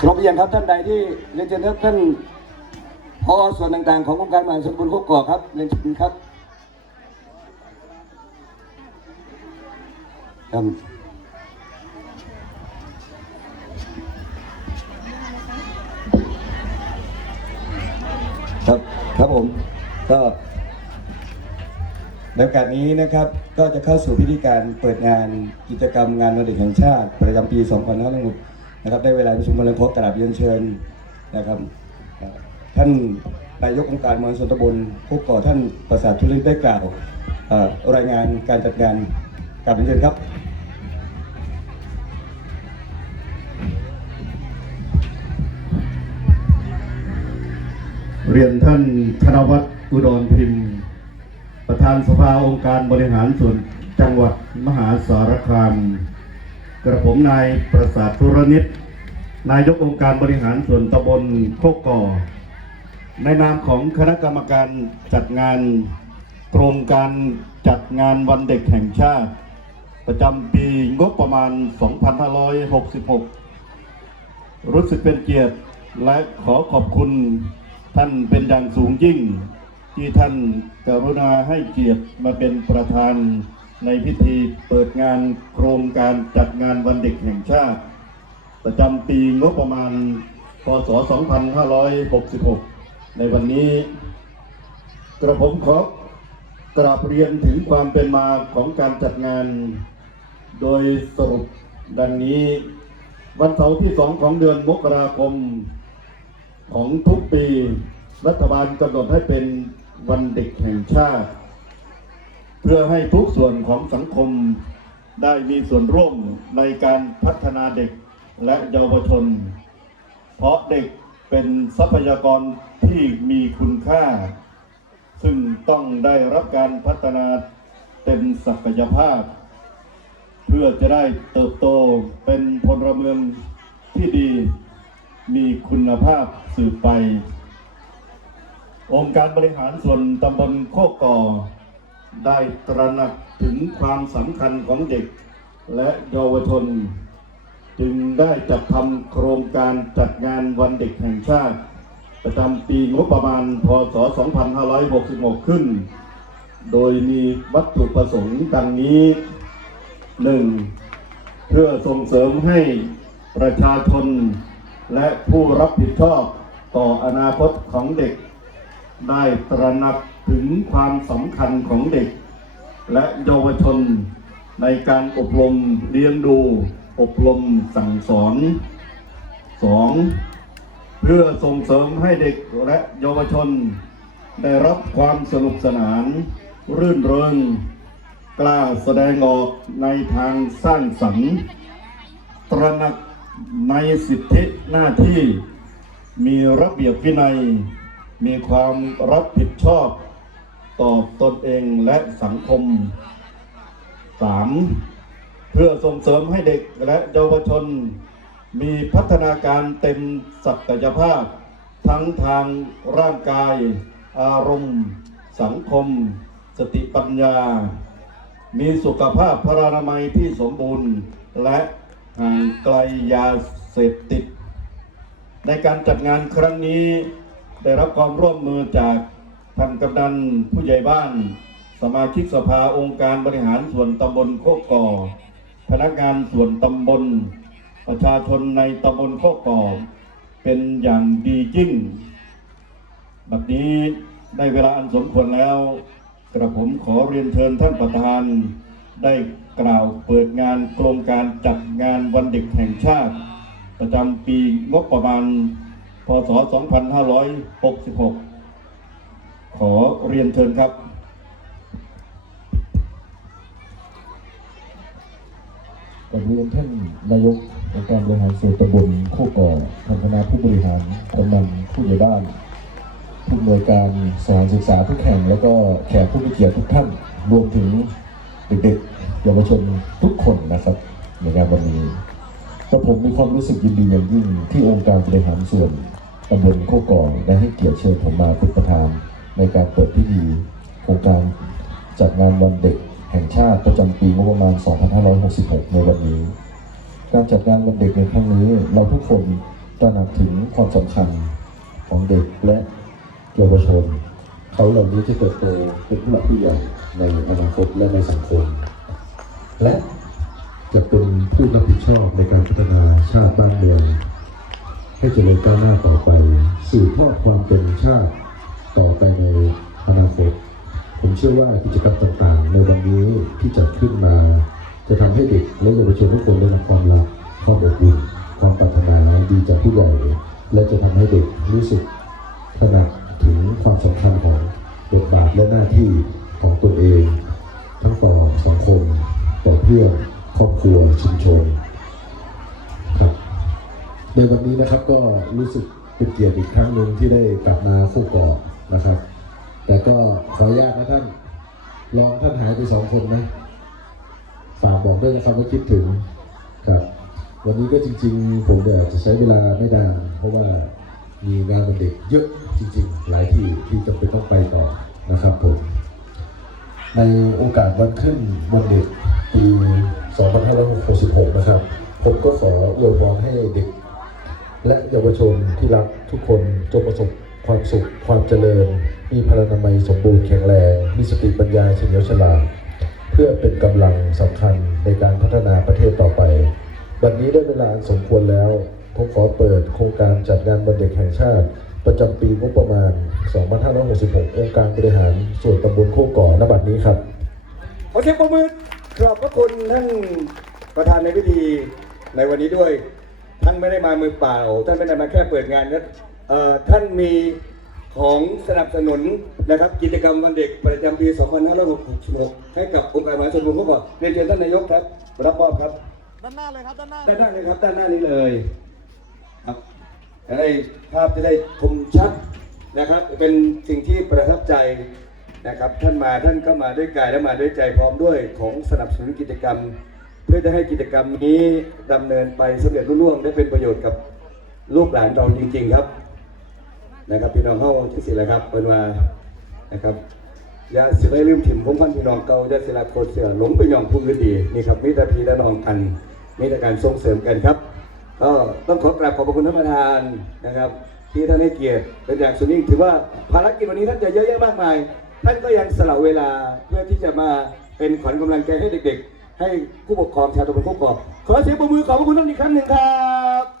ครบหรือยังครับท่านใดที่เรียนเชิญครับท่านพอส่วนต่างๆ ขององค์การมหาส่วนบุญโคกกอครับเรียนเชิญครับครับครับครับผมก็ในโอกาสนี้นะครับก็จะเข้าสู่พิธีการเปิดงานกิจกรรมงานวันเด็กแห่งชาติ ประจำปี 2566 นะครับได้เวลาประชุมกันเลยพบกราบเรียนเชิญนะครับท่านนายกองค์การมหาส่วนตำบลโคกก่อท่านประสาททุลินได้กล่าวรายงานการจัดงานกราบเรียนเชิญครับเรียนท่านธนวัฒน์อุดรพิมพ์ ประธานสภาองค์การบริหารส่วนจังหวัดมหาสารคาม กระผมนายประสาทธุรนิต นายกองค์การบริหารส่วนตำบลโคกก่อ ในนามของคณะกรรมการจัดงานโครงการจัดงานวันเด็กแห่งชาติ ประจำปีงบประมาณ 2566 รู้สึกเป็นเกียรติและขอขอบคุณท่านเป็นอย่างสูงยิ่ง ที่ท่านกรุณาให้เกียรติมาเป็นประธานในพิธีเปิดงานโครงการจัดงานวันเด็กแห่งชาติ ประจำปีงบประมาณพศ 2566 ในวันนี้ กระผมขอกราบเรียนถึงความเป็นมาของการจัดงาน โดยสรุปดังนี้ วันเสาร์ที่สองของเดือนมกราคมของทุกปีรัฐบาลกำหนดให้เป็นวันเด็กแห่งชาติ เพื่อให้ทุกส่วนของสังคมได้มีส่วนร่วมในการพัฒนาเด็ก และเยาวชน เพราะเด็กเป็นทรัพยากรที่มีคุณค่า ซึ่งต้องได้รับการพัฒนาเต็มศักยภาพ เพื่อจะได้เติบโตเป็นพลเมืองที่ดีมีคุณภาพสืบไป องค์การบริหารส่วนตำบลโคกก่อ ได้ตระหนักถึงความสำคัญของเด็กและเยาวชน จึงได้จัดทำโครงการจัดงานวันเด็กแห่งชาติ ประจำปีงบประมาณพศ 2566 ขึ้น โดยมีวัตถุประสงค์ดังนี้หนึ่งเพื่อส่งเสริมให้ประชาชนและผู้รับผิดชอบต่ออนาคตของเด็ก ได้ตระหนักถึงความสำคัญของเด็ก และเยาวชนในการอบรมเลี้ยงดู อบรมสั่งสอน 2. เพื่อส่งเสริมให้เด็กและเยาวชน ได้รับความสนุกสนาน รื่นเริง กล้าแสดงออกในทางสร้างสรรค์ ตระหนักในสิทธิหน้าที่ มีระเบียบวินัย มีความรับผิดชอบต่อตนเองและสังคม 3. เพื่อส่งเสริมให้เด็กและเยาวชน มีพัฒนาการเต็มศักยภาพ ทั้งทางร่างกาย อารมณ์ สังคม สติปัญญา มีสุขภาพพลานามัยที่สมบูรณ์และห่างไกลยาเสพติด ในการจัดงานครั้งนี้ ได้รับความร่วมมือจากท่านกำนันผู้ใหญ่บ้าน สมาชิกสภาองค์การบริหารส่วนตำบลโคกก่อ พนักงานส่วนตำบล ประชาชนในตำบลโคกก่อเป็นอย่างดียิ่งบัดนี้ได้เวลาอันสมควรแล้ว กระผมขอเรียนเชิญท่านประธาน ได้กล่าวเปิดงานโครงการจัดงานวันเด็กแห่งชาติ ประจำปีงบประมาณ พศ 2566 ขอเรียนเชิญครับ เรียนท่านนายกองค์การบริหารส่วนตำบลโคกก่อทานคณะผู้บริหารกำนันผู้ใหญ่บ้าน ผู้อำนวยการสถานศึกษาทุกแห่ง แล้วก็แขกผู้มีเกียรติทุกท่าน รวมถึงเด็กๆเยาวชนทุกคนนะครับในงานวันนี้ก็ผมมีความรู้สึกยินดีอย่างยิ่งที่องค์การบริหารส่วนตำบลโคกก่อได้ให้เกียรติเชิญผมมาเป็นประธานในการเปิดพิธีโครงการจัดงานวันเด็ก ห่งชาติประจำปีงบประมาณ 2566 ในวันนี้ การจัดงานวันเด็กในครั้งนี้เราทุกคนตระหนักถึงความสำคัญของเด็กและเยาวชน เขาเหล่านี้จะเติบโตเป็นผู้หลักผู้ใหญ่ในอนาคตและในสังคม และจะเป็นผู้รับผิดชอบในการพัฒนาชาติบ้านเมืองให้เจริญก้าวหน้าต่อไป สืบทอดความเป็นชาติต่อไปในอนาคตผมเชื่อว่ากิจกรรมต่าง ขึ้นมา จะทำให้เด็กและเยาวชนทุกคนได้รับความรักความอบอุ่นความปรารถนาดีจากผู้ใหญ่และจะทำให้เด็กรู้สึกตระหนักถึงความสำคัญของบทบาทและหน้าที่ของตนเอง ทั้งต่อสังคม ต่อเพื่อนครอบครัวชุมชนครับในวันนี้นะครับก็รู้สึกเป็นเกียรติอีกครั้งหนึ่งที่ได้กลับมาคู่กาะนะครับ แต่ก็ขออนุญาตนะท่านรองท่านหายไปสองคนนะ ฝากบอกด้วยนะครับว่าคิดถึงครับ วันนี้ก็จริง ๆ ผมเนี่ยจะใช้เวลาไม่นานเพราะว่ามีงานวันเด็กเยอะจริง ๆ หลายที่ที่จำเป็นต้องไปต่อนะครับผมในโอกาสวันขึ้นวันเด็กปี 2566 นะครับ ผมก็ขออวยพรให้เด็ก และเยาวชนที่รักทุกคนจงประสบความสุขความเจริญ มีพลานามัยสมบูรณ์แข็งแรง มีสติปัญญาเฉลียวฉลาด พื่อเป็นกำลังสำคัญในการพัฒนาประเทศต่อไป วันนี้ได้เวลาสมควรแล้ว ผมขอเปิดโครงการจัดงานวันเด็กแห่งชาติ ประจำปีงบประมาณ 2566 องค์การบริหารส่วนตำบลโคกก่อนบัดนี้ครับ ขอเสียงปรบมือขอบพระคุณท่านประธานในพิธีในวันนี้ด้วย ท่านไม่ได้มามือเปล่า ท่านไม่ได้มาแค่เปิดงานนะท่านมี ของสนับสนุนนะครับกิจกรรมวันเด็กประจำปี 2566 ให้กับองค์การมหาชนบุญพวกเราเรียนเชิญท่านนายกครับ รับมอบครับ ด้านหน้าเลยครับด้านหน้าด้านหน้าเลยครับด้านหน้านี้เลยครับจะได้ภาพจะได้คมชัดนะครับ เป็นสิ่งที่ประทับใจนะครับ ท่านมาท่านก็มาด้วยกายและมาด้วยใจพร้อมด้วยของสนับสนุนกิจกรรม เพื่อจะให้กิจกรรมนี้ดำเนินไปสำเร็จรุ่ร่วงได้เป็นประโยชน์กับลูกหลานเราจริง ๆ ครับ นะครับพี่น้องเข้าที่สิแหละครับเป็นว่านะครับอยาสิได้ลืมถิ่มพงพันพี่น้องเก่าอยาสิลาโคตรเสือหลงไปยอมผู้อื่นดีนี่ครับมิตรพี่และน้องกันมีแต่การส่งเสริมกันครับ ก็ต้องขอกราบขอบพระคุณท่านประธานนะครับ ที่ท่านให้เกียรติเป็นอย่างสูงยิ่งถือว่าภารกิจวันนี้ท่านจะเยอะแยะมากมาย ท่านก็ยังสละเวลาเพื่อที่จะมาเป็นขวัญกำลังใจให้เด็กๆ ให้ผู้ปกครองชาวตำบลโคกกอกขอเสียงปรบมือขอบพระคุณท่านอีกครั้งหนึ่งครับ